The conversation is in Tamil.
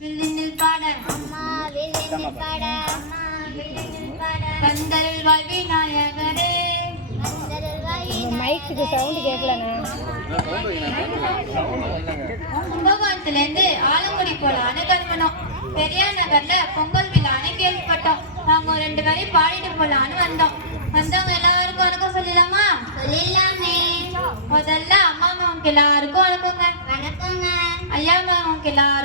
வில்லினில் பாட அம்மா வில்லினில் பாட அம்மா வில்லினில் பாட வந்தருள்வாய் விநாயகரே வந்தருள்வாய் மைக்குக்கு சவுண்ட் கேட்கலண்ணா. கும்பகோணத்துல இருந்து ஆலங்குடி போலான்னு கிளம்பணும். பெரியார் நகர்ல பொங்கல் விழான்னு கேள்விப்பட்டோம். நாங்க ஒரு 2 வரி பாடிட்டு போலான்னு வந்தோம். வந்தவங்க எல்லாருக்கும் வணக்கம் சொல்லலாமா? சொல்லிடலாமே. முதல்ல அம்மா அம்மாவுக்கு எல்லாருக்கும் வணக்கங்க. வணக்கங்க. ஐயா அம்மாவுக்கு எல்லாருக்கும்